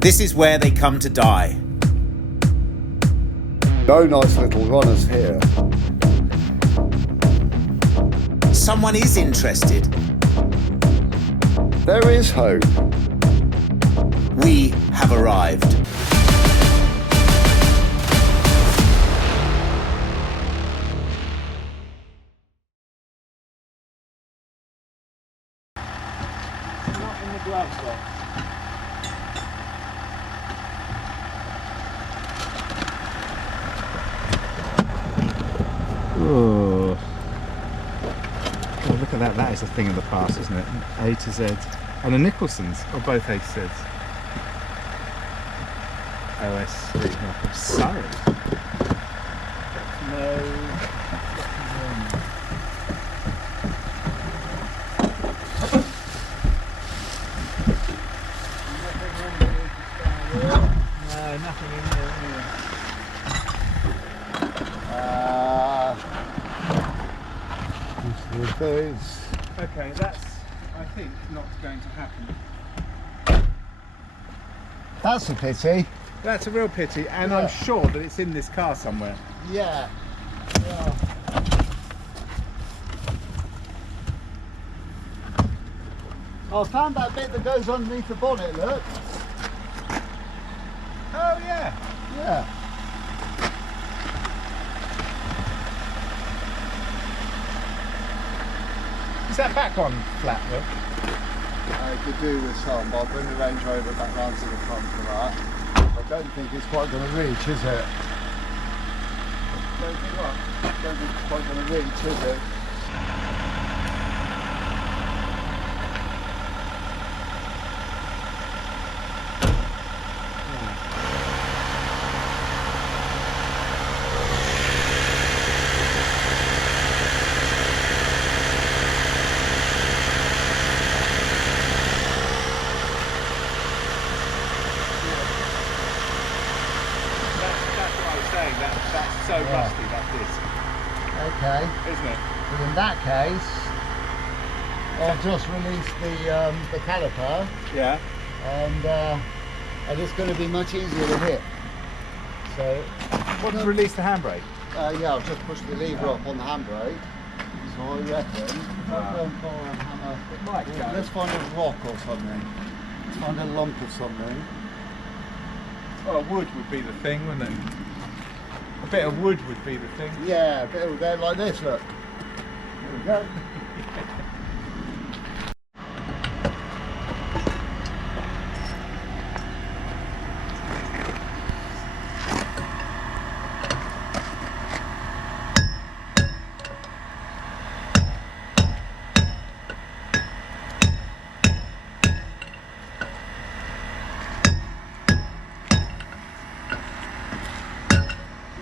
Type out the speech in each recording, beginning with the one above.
This is where they come to die. No nice little runners here. Someone is interested. There is hope. We have arrived. Not in the glove box. Oh, look at that. That is a thing of the past, isn't it? A to Z. And the Nicholsons, or both A to Zs. OS Street North of Surrey. No, nothing in there anyway. Okay, that's, I think, not going to happen. That's a pity. That's a real pity, and I'm sure that it's in this car somewhere. Yeah. I found that bit that goes underneath the bonnet, look. Oh yeah. Yeah. Is that back one flat, Will? I could do with some, but I'll bring the Range Rover back round to the front for that. I don't think it's quite going to reach, is it? Don't think what? I don't think it's quite going to reach, is it? That's what I was saying. That's so rusty, that disc, Okay. isn't it? Well, in that case, I've just released the caliper, Yeah. and it's going to be much easier to hit. So, What to release the handbrake? yeah, I've just pushed the lever up on the handbrake. So I reckon, if I go and borrow a hammer, It might go. let's find a rock or something. Let's find a lump of something. Well, wood would be the thing, wouldn't it? A bit of wood would be the thing. Yeah, a bit of there like this, look. There we go.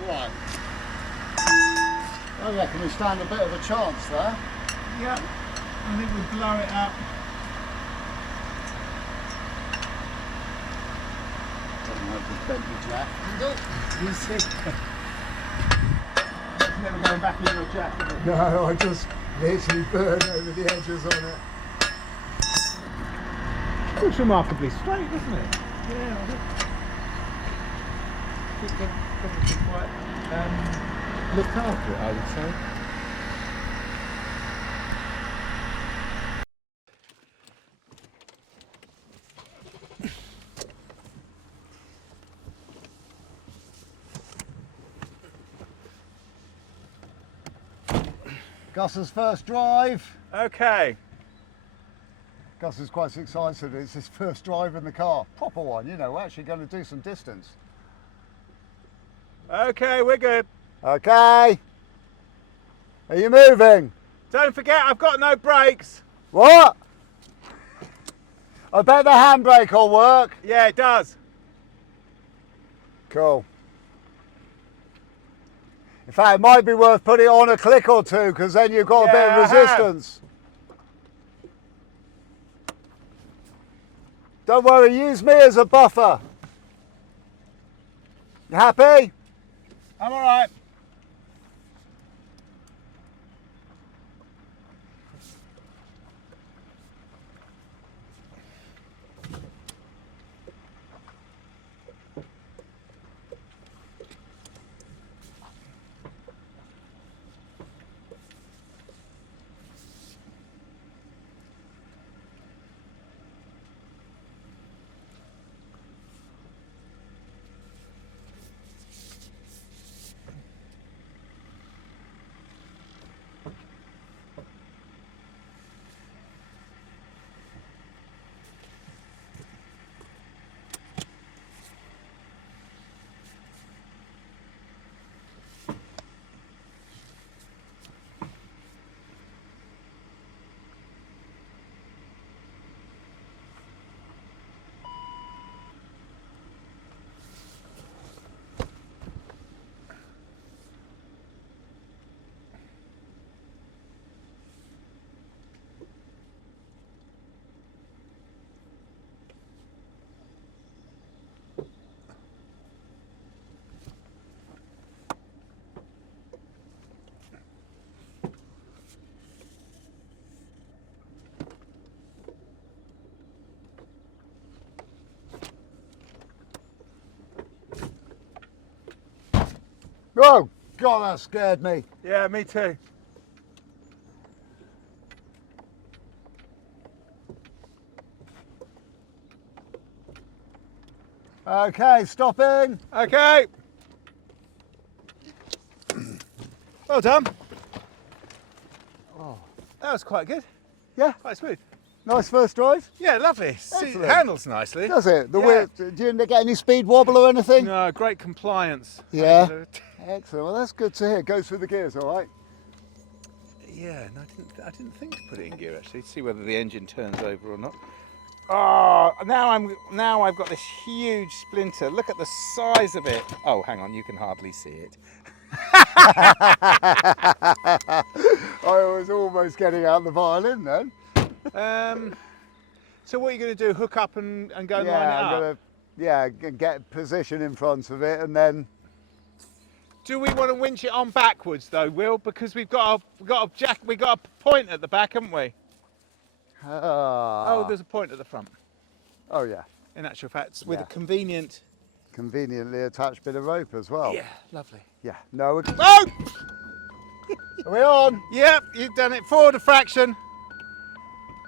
Right. I reckon we stand a bit of a chance there. Yeah. I think we'll blow it up. Don't know if it's bent the jack. You see? Never going back in your jacket. is it? No, I just literally burn over the edges on it. Looks remarkably straight, doesn't it? Yeah. I think they've probably quite looked after it, I would say. Gus's first drive. Okay. Gus is quite excited. It's his first drive in the car. Proper one, you know, we're actually going to do some distance. Okay, we're good. Okay. Are you moving? Don't forget, I've got no brakes. What? I bet the handbrake will work. Yeah, it does. Cool. In fact, it might be worth putting it on a click or two, because then you've got a bit Yeah, of I have. resistance. Don't worry, use me as a buffer. You happy? I'm all right. Oh, God, that scared me. Yeah, me too. Okay, stopping. Okay. Well done. Oh. That was quite good. Yeah, Quite smooth. nice first drive. Yeah, lovely. See, Excellent. handles nicely. Does it? The Yeah. wheel, do you get any speed wobble or anything? No, great compliance. Yeah. Excellent. Well, that's good to hear. Goes through the gears, all right. Yeah, no, I didn't think to put it in gear actually. See whether the engine turns over or not. Oh, now I've got this huge splinter. Look at the size of it. Oh, hang on, you can hardly see it. I was almost getting out the violin then. So what are you going to do? Hook up and go and line it Yeah, up? I'm gonna get position in front of it and then. Do we want to winch it on backwards though, Will? Because we've got a point at the back, haven't we? Oh, there's a point at the front. Oh yeah, In actual fact, with Yeah. a convenient. conveniently attached bit of rope as well. Yeah, lovely. Yeah. No. Oh! Are we on? Yep, you've done it. Forward a fraction.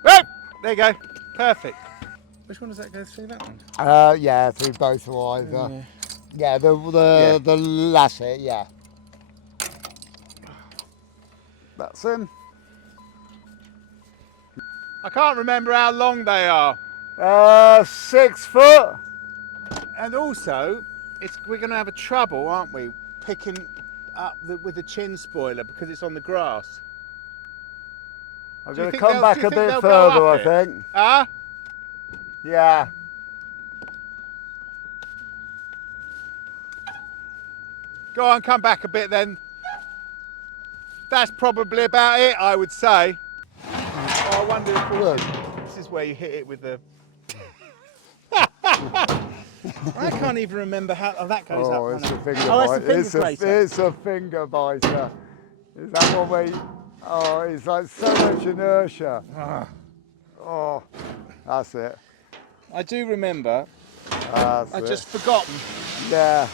Oh! There you go. Perfect. Which one does that go through? That one. Yeah, through both or either. Yeah. Yeah, the lasset. Yeah. That's him. I can't remember how long they are. 6 foot. And also, we're going to have a trouble, aren't we, picking up with the chin spoiler because it's on the grass. I'm Do you going to think come they'll- back do you a think bit they'll go further, up I it? think. Ah? Yeah. Go on, come back a bit then. That's probably about it, I would say. Oh, I wonder if Good. this is where you hit it with the... I can't even remember how... Oh, that goes Oh, up. it's a doesn't it? finger Oh, that's biter. the finger grater. It's a finger biter. Is that one where you... Oh, it's like so much inertia. Ah. Oh, that's it. I do remember. That's I'd it. just forgotten. Yeah.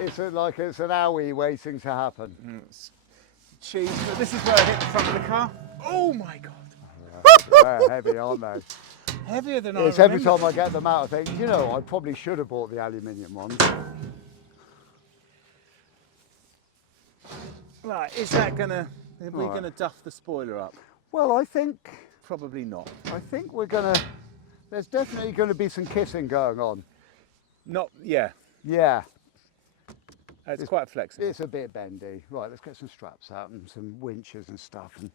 It's like it's an owie waiting to happen. Cheese. But this is where I hit the front of the car. Oh my God. They're heavy, aren't they? Heavier than It's I every remember. time I get them out, I think, you know, I probably should have bought the aluminium ones. Right, is that gonna... Are we Right. gonna duff the spoiler up? Well, I think Probably not. we're gonna. There's definitely going to be some kissing going on. Not, yeah. Yeah, It's quite flexible. it's a bit bendy. Right, let's get some straps out and some winches and stuff and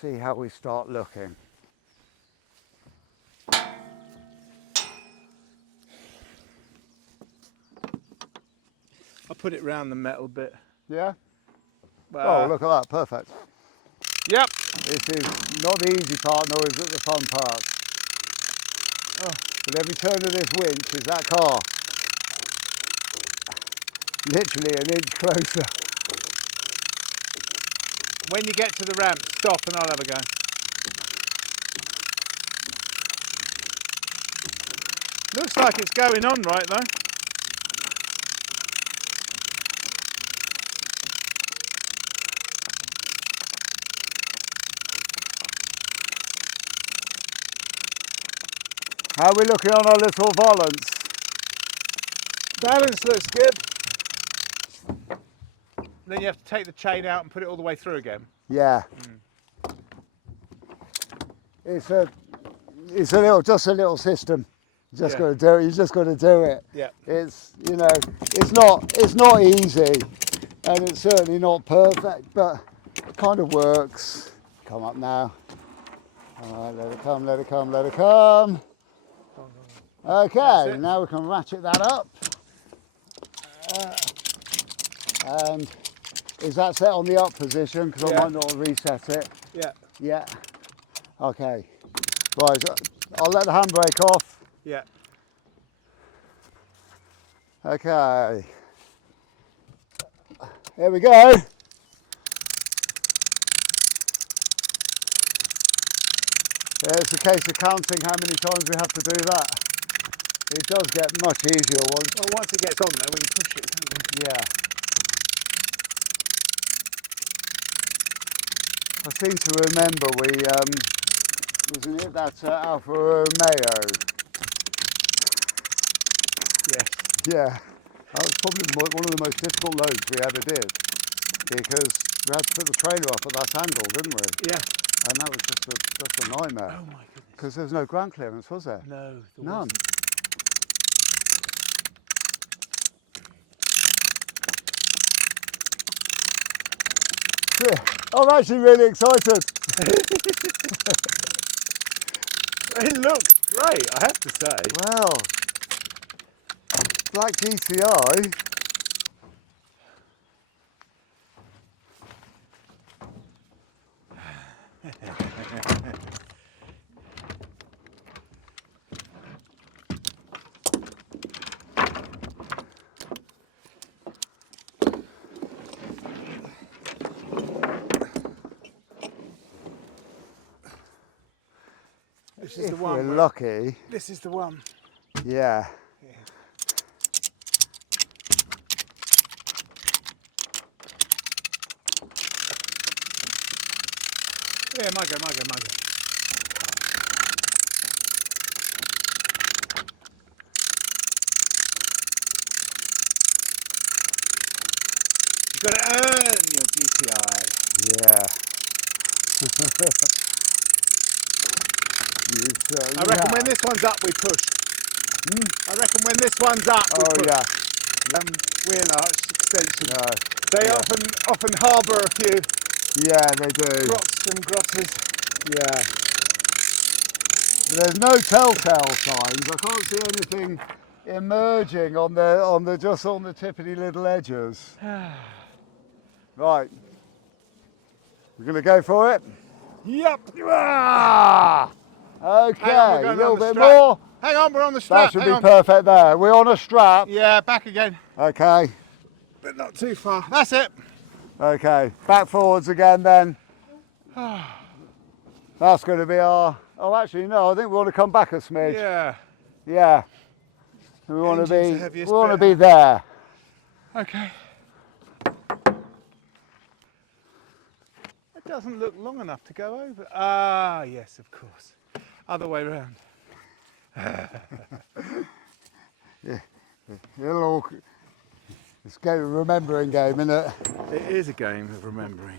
see how we start looking. I'll put it round the metal bit. Yeah. Oh, look at that, perfect. Yep. This is not the easy part, nor is it the fun part. Oh, but every turn of this winch is that car literally an inch closer. When you get to the ramp, stop and I'll have a go. Looks like it's going on right though. How are we looking on our little balance? Balance looks good. Then you have to take the chain out and put it all the way through again. Yeah. It's a just a little system. You just Yeah. got to do it. You just got to do it. Yeah. It's it's not easy, and it's certainly not perfect, but it kind of works. Come up now. All right, let it come, let it come, let it come. Okay, That's it. now we can ratchet that up. And is that set on the up position? Because Yeah. I might not reset it. Yeah. Yeah. Okay. Right, I'll let the handbrake off. Yeah. Okay. Here we go. It's a case of counting how many times we have to do that. It does get much easier once. Well, once it gets on there, we can push it, can't we? Yeah. I seem to remember wasn't it that Alfa Romeo? Yes. Yeah, that was probably one of the most difficult loads we ever did because we had to put the trailer up at that angle, didn't we? Yeah. And that was just a nightmare. Oh my goodness. Because there was no ground clearance, was there? No, there None. wasn't. Yeah, I'm actually really excited. It looks great, I have to say. Well, Black GTI. This is If the one. we're bro. lucky, This is the one. yeah. Yeah, my go. You've got to earn your GTI. Yeah. I reckon when this one's up, we push. I reckon when this one's up, we Oh push. yeah. Wheel arch extension. No. They yeah. often harbour a few Yeah, they do. grots and grotties. Yeah. There's no telltale signs. I can't see anything emerging on the just on the tippity little edges. Right. We're gonna go for it. Yep. Ah! Okay, Hang on, we're a going little on the bit strap. more. Hang on, we're on the strap. That should Hang be on. perfect there. We're on a strap. Yeah, back again, Okay. but not too far. That's it. Okay. Back forwards again then. That's going to be our. Oh, actually, no. I think we want to come back a smidge. Yeah. Yeah. We want to Engine's the be. heaviest We want to bit. be there. Okay. It doesn't look long enough to go over. Ah, yes, of course. Other way round. It's a remembering game, isn't it? It is a game of remembering.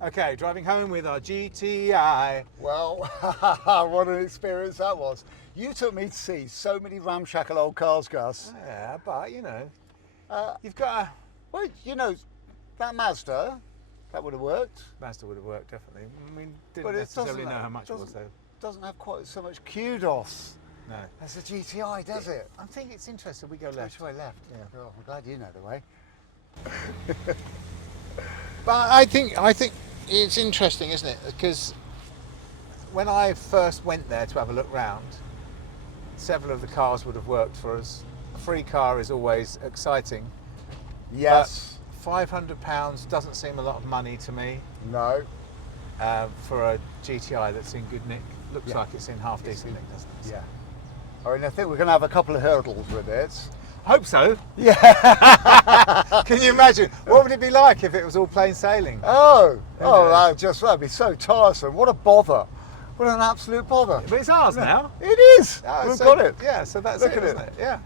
Okay, driving home with our GTI. Well, what an experience that was. You took me to see so many ramshackle old cars, Gus. Yeah, but you know, Uh, you've got a Well, you know, that Mazda, that would have worked. Mazda would have worked definitely. I mean, But didn't it necessarily doesn't- know how much it was doesn't- though. Doesn't have quite so much kudos No. as the GTI, does it? I think it's interesting. We go left. Which way left? Yeah. Oh, I'm glad you know the way. But I think it's interesting, isn't it? Because when I first went there to have a look round, several of the cars would have worked for us. A free car is always exciting. Yes. But £500 doesn't seem a lot of money to me No. for a GTI that's in good nick. Looks Yeah. like it's in half decent nick, doesn't it? Yeah. I mean, I think we're going to have a couple of hurdles with it. Hope so. Yeah. Can you imagine? What would it be like if it was all plain sailing? Oh, knows? that'd be so tiresome. What a bother. What an absolute bother. But it's ours now. It is. Oh, We've so- got it. Yeah, so that's Look it, at isn't it. it? Yeah.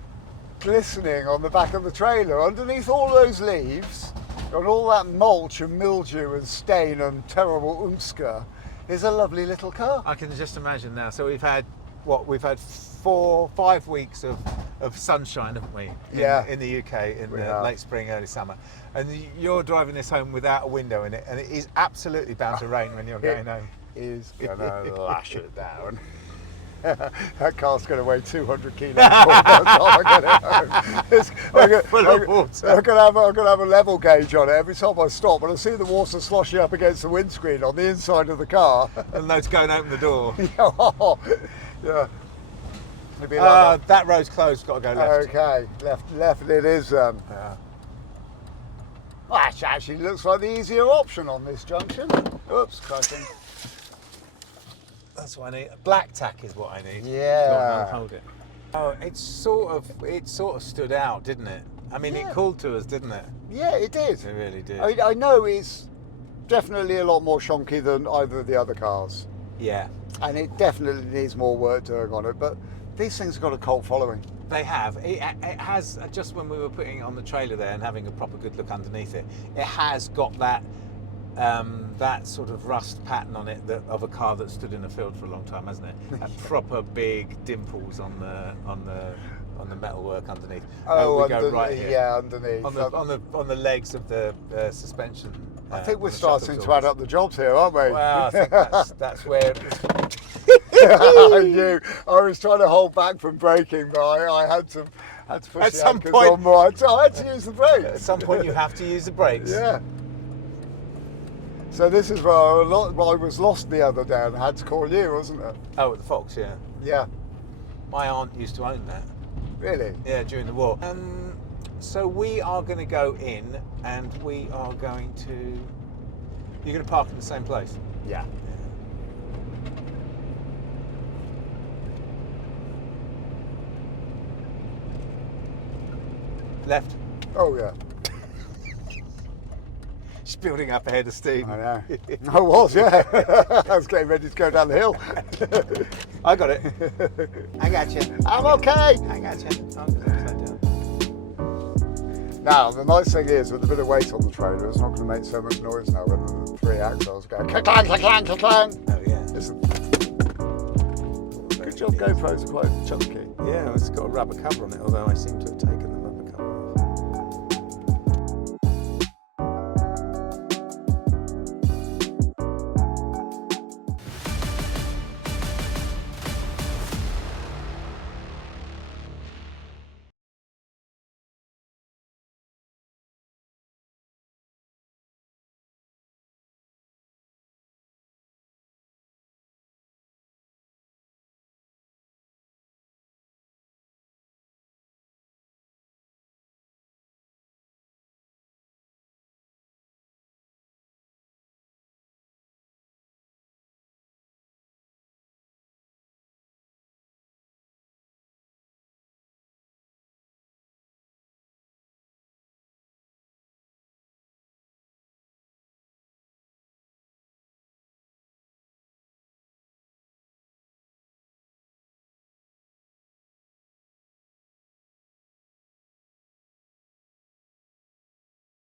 Glistening on the back of the trailer, underneath all those leaves, and all that mulch and mildew and stain and terrible umska, is a lovely little car. I can just imagine now. So we've had 4-5 weeks of sunshine, haven't we? Yeah. In the UK in We the have. late spring, early summer, and you're driving this home without a window in it, and it is absolutely bound to rain when you're going home. Is gonna lash it down. That car's going to weigh 200 kilos more by the time I get it home. Full of water. I'm going to have a level gauge on it every time I stop, and I see the water sloshing up against the windscreen on the inside of the car. And no to go and open the door. Yeah. It'd be like That road's closed. Got to go that. left. Okay, left it is. Yeah. Well, actually looks like the easier option on this junction. Oops, crashing. That's what I need. Black tack is what I need. Yeah. Go on, I'll hold it. Oh, it sort of stood out, didn't it? I mean, Yeah. it called to us, didn't it? Yeah, it did. It really did. I know it's definitely a lot more shonky than either of the other cars, Yeah, and it definitely needs more work doing on it. But these things have got a cult following. they have. It has. Just when we were putting it on the trailer there and having a proper good look underneath it, it has got that that sort of rust pattern on it of a car that stood in a field for a long time, hasn't it? That proper big dimples on the metalwork underneath. Oh, we go right here. yeah, underneath. On the legs of the suspension. I think we're on the shock starting to add absorbers. up the jobs here, aren't we? Well, I think that's where. I knew. I was trying to hold back from braking, but I had to push At the some anchors point- on more. I had to use the brakes. At some point, you have to use the brakes. Yeah. So this is where I was lost the other day and had to call you, wasn't it? Oh, at the Fox, yeah. Yeah. My aunt used to own that. Really? Yeah, during the war. So we are going to go in, and we are going to. You're going to park in the same place. Yeah. Left. Oh yeah. She's building up ahead of steam. I know. I was, yeah. I was getting ready to go down the hill. I got it. I got you. I'm okay. I got you. I'm upside down. Now, the nice thing is, with a bit of weight on the trailer, it's not going to make so much noise now when the three axles go clang, clang, clang, clang, clang. Oh yeah. Listen. Good job, GoPros are quite chunky. Yeah, it's got a rubber cover on it, although I seem to have taken them